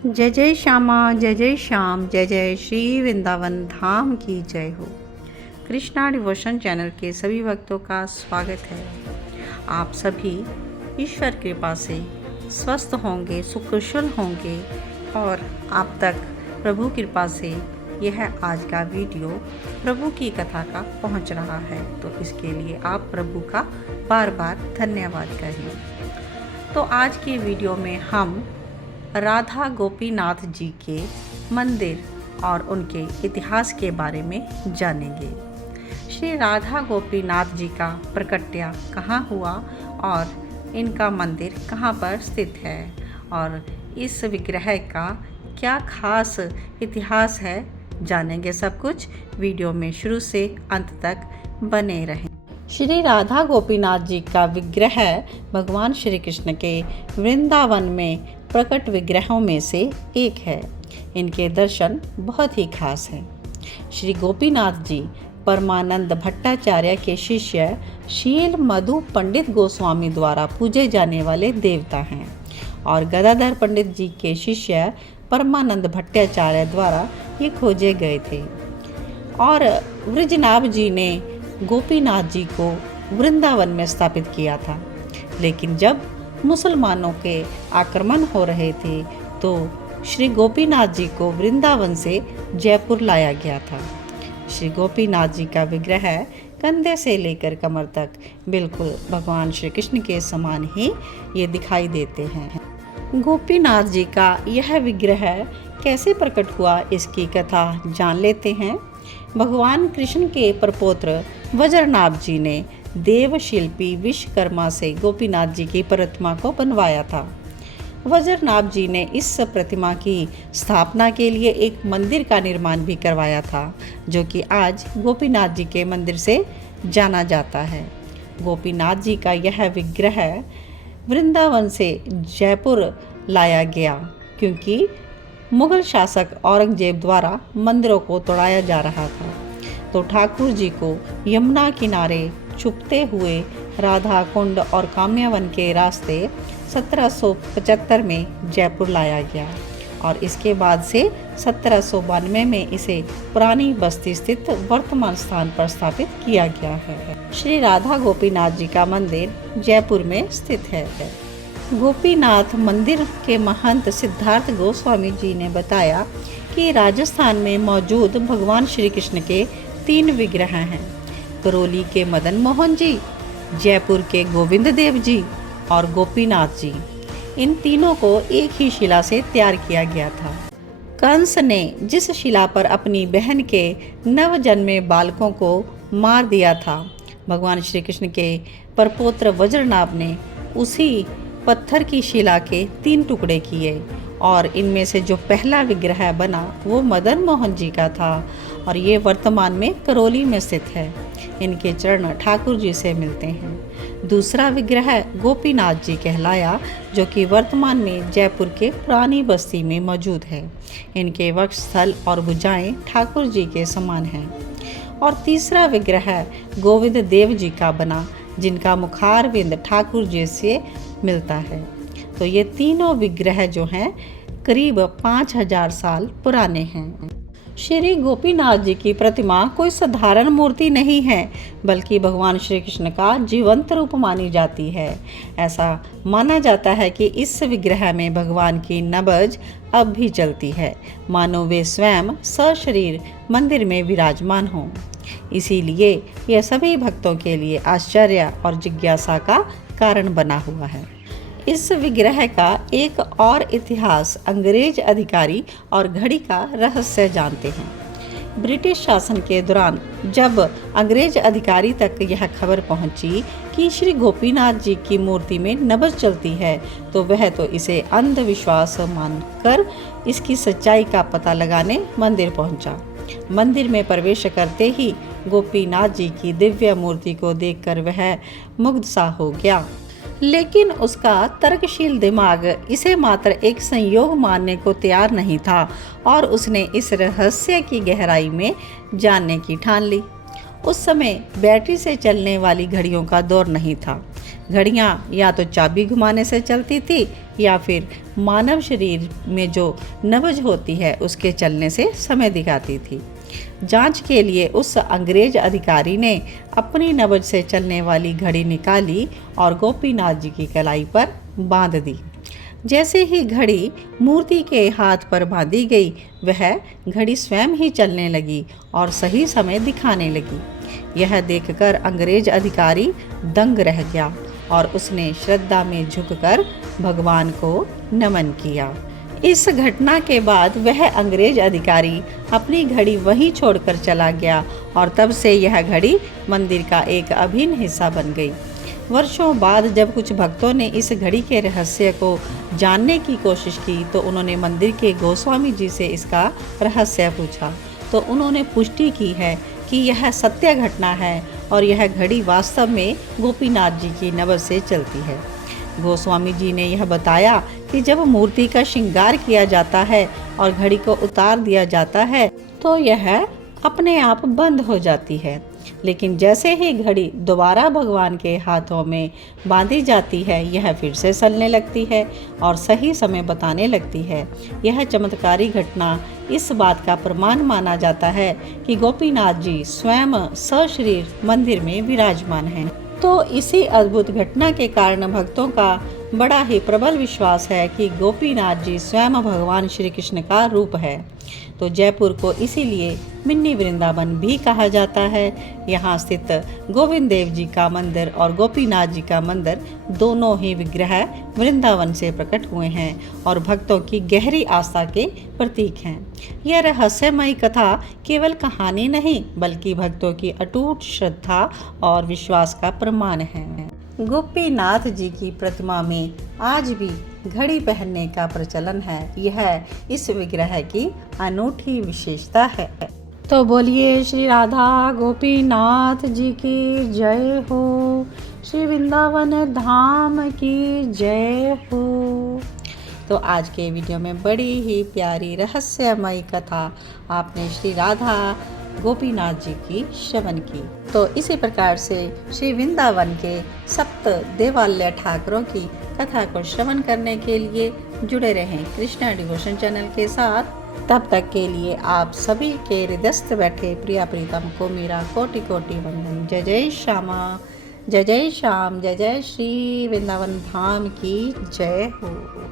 जय जय श्यामा जय जय श्याम जय जय श्री वृंदावन धाम की जय हो। कृष्णा डिवोशन चैनल के सभी भक्तों का स्वागत है। आप सभी ईश्वर कृपा से स्वस्थ होंगे, सुकुशल होंगे और आप तक प्रभु कृपा से यह आज का वीडियो प्रभु की कथा का पहुंच रहा है, तो इसके लिए आप प्रभु का बार बार धन्यवाद करें। तो आज के वीडियो में हम राधा गोपीनाथ जी के मंदिर और उनके इतिहास के बारे में जानेंगे। श्री राधा गोपीनाथ जी का प्रकट्य कहाँ हुआ और इनका मंदिर कहाँ पर स्थित है और इस विग्रह का क्या खास इतिहास है, जानेंगे सब कुछ। वीडियो में शुरू से अंत तक बने रहें। श्री राधा गोपीनाथ जी का विग्रह भगवान श्री कृष्ण के वृंदावन में प्रकट विग्रहों में से एक है। इनके दर्शन बहुत ही खास हैं। श्री गोपीनाथ जी परमानंद भट्टाचार्य के शिष्य शील मधु पंडित गोस्वामी द्वारा पूजे जाने वाले देवता हैं और गदाधर पंडित जी के शिष्य परमानंद भट्टाचार्य द्वारा ये खोजे गए थे। और वृजनाभ जी ने गोपीनाथ जी को वृंदावन में स्थापित किया था, लेकिन जब मुसलमानों के आक्रमण हो रहे थे तो श्री गोपीनाथ जी को वृंदावन से जयपुर लाया गया था। श्री गोपीनाथ जी का विग्रह कंधे से लेकर कमर तक बिल्कुल भगवान श्री कृष्ण के समान ही ये दिखाई देते हैं। गोपीनाथ जी का यह विग्रह कैसे प्रकट हुआ, इसकी कथा जान लेते हैं। भगवान कृष्ण के प्रपौत्र वज्रनाभ जी ने देवशिल्पी विश्वकर्मा से गोपीनाथ जी की प्रतिमा को बनवाया था। वज्रनाभ जी ने इस प्रतिमा की स्थापना के लिए एक मंदिर का निर्माण भी करवाया था, जो कि आज गोपीनाथ जी के मंदिर से जाना जाता है। गोपीनाथ जी का यह विग्रह वृंदावन से जयपुर लाया गया क्योंकि मुगल शासक औरंगजेब द्वारा मंदिरों को तोड़ाया जा रहा था। तो ठाकुर जी को यमुना किनारे छुपते हुए राधा कुंड और काम्यावन के रास्ते 1775 में जयपुर लाया गया और इसके बाद से 1792 में इसे पुरानी बस्ती स्थित वर्तमान स्थान पर स्थापित किया गया है। श्री राधा गोपीनाथ जी का मंदिर जयपुर में स्थित है। गोपीनाथ मंदिर के महंत सिद्धार्थ गोस्वामी जी ने बताया कि राजस्थान में मौजूद भगवान श्री कृष्ण के 3 विग्रह हैं। करौली के मदन मोहन जी, जयपुर के गोविंद देव जी और गोपीनाथ जी। इन तीनों को एक ही शिला से तैयार किया गया था। कंस ने जिस शिला पर अपनी बहन के नवजन्मे बालकों को मार दिया था, भगवान श्री कृष्ण के परपौत्र वज्रनाभ ने उसी पत्थर की शिला के 3 टुकड़े किए और इनमें से जो पहला विग्रह बना वो मदन मोहन जी का था और ये वर्तमान में करौली में स्थित है। इनके चरण ठाकुर जी से मिलते हैं। दूसरा विग्रह गोपीनाथ जी कहलाया, जो कि वर्तमान में जयपुर के पुरानी बस्ती में मौजूद है। इनके वक्षस्थल और भुजाएं ठाकुर जी के समान हैं। और तीसरा विग्रह गोविंद देव जी का बना, जिनका मुखारविंद ठाकुर जी से मिलता है। तो ये तीनों विग्रह जो हैं करीब 5000 साल पुराने हैं। श्री गोपीनाथ जी की प्रतिमा कोई साधारण मूर्ति नहीं है, बल्कि भगवान श्री कृष्ण का जीवंत रूप मानी जाती है। ऐसा माना जाता है कि इस विग्रह में भगवान की नब्ज अब भी चलती है, मानो वे स्वयं सशरीर मंदिर में विराजमान हों। इसीलिए यह सभी भक्तों के लिए आश्चर्य और जिज्ञासा का कारण बना हुआ है। इस विग्रह का एक और इतिहास अंग्रेज अधिकारी और घड़ी का रहस्य जानते हैं। ब्रिटिश शासन के दौरान जब अंग्रेज अधिकारी तक यह खबर पहुंची कि श्री गोपीनाथ जी की मूर्ति में नब्ज चलती है, तो वह तो इसे अंधविश्वास मानकर इसकी सच्चाई का पता लगाने मंदिर पहुंचा। मंदिर में प्रवेश करते ही गोपीनाथ जी की दिव्य मूर्ति को देखकर वह मुग्ध सा हो गया, लेकिन उसका तर्कशील दिमाग इसे मात्र एक संयोग मानने को तैयार नहीं था और उसने इस रहस्य की गहराई में जानने की ठान ली। उस समय बैटरी से चलने वाली घड़ियों का दौर नहीं था। घड़ियाँ या तो चाबी घुमाने से चलती थी या फिर मानव शरीर में जो नब्ज होती है उसके चलने से समय दिखाती थी। जांच के लिए उस अंग्रेज अधिकारी ने अपनी नब्ज से चलने वाली घड़ी निकाली और गोपीनाथ जी की कलाई पर बांध दी। जैसे ही घड़ी मूर्ति के हाथ पर बांधी गई, वह घड़ी स्वयं ही चलने लगी और सही समय दिखाने लगी। यह देखकर अंग्रेज अधिकारी दंग रह गया और उसने श्रद्धा में झुककर भगवान को नमन किया। इस घटना के बाद वह अंग्रेज अधिकारी अपनी घड़ी वहीं छोड़कर चला गया और तब से यह घड़ी मंदिर का एक अभिन्न हिस्सा बन गई। वर्षों बाद जब कुछ भक्तों ने इस घड़ी के रहस्य को जानने की कोशिश की तो उन्होंने मंदिर के गोस्वामी जी से इसका रहस्य पूछा, तो उन्होंने पुष्टि की है कि यह सत्य घटना है और यह घड़ी वास्तव में गोपीनाथ जी की नब्ज से चलती है। गोस्वामी जी ने यह बताया कि जब मूर्ति का श्रृंगार किया जाता है और घड़ी को उतार दिया जाता है तो यह अपने आप बंद हो जाती है, लेकिन जैसे ही घड़ी दोबारा भगवान के हाथों में बांधी जाती है यह फिर से चलने लगती है और सही समय बताने लगती है। यह चमत्कारी घटना इस बात का प्रमाण माना जाता है कि गोपीनाथ जी स्वयं सशरीर मंदिर में विराजमान हैं। तो इसी अद्भुत घटना के कारण भक्तों का बड़ा ही प्रबल विश्वास है कि गोपीनाथ जी स्वयं भगवान श्री कृष्ण का रूप है। तो जयपुर को इसीलिए मिनी वृंदावन भी कहा जाता है। यहाँ स्थित गोविंद देव जी का मंदिर और गोपीनाथ जी का मंदिर दोनों ही विग्रह वृंदावन से प्रकट हुए हैं और भक्तों की गहरी आस्था के प्रतीक हैं। यह रहस्यमयी कथा केवल कहानी नहीं बल्कि भक्तों की अटूट श्रद्धा और विश्वास का प्रमाण है। गोपीनाथ जी की प्रतिमा में आज भी घड़ी पहनने का प्रचलन है। यह इस विग्रह की अनूठी विशेषता है। तो बोलिए श्री राधा गोपीनाथ जी की जय हो, श्री वृंदावन धाम की जय हो। तो आज के वीडियो में बड़ी ही प्यारी रहस्यमयी कथा आपने श्री राधा गोपीनाथ जी की श्रवण की। तो इसी प्रकार से श्री वृंदावन के सप्त देवालय ठाकुरों की कथा को श्रवण करने के लिए जुड़े रहें कृष्णा डिवोशन चैनल के साथ। तब तक के लिए आप सभी के हृदयस्थ बैठे प्रिया प्रीतम को मेरा कोटि कोटि वंदन। जय जय श्यामा, जय जय श्याम, जय जय श्री वृंदावन धाम की जय हो।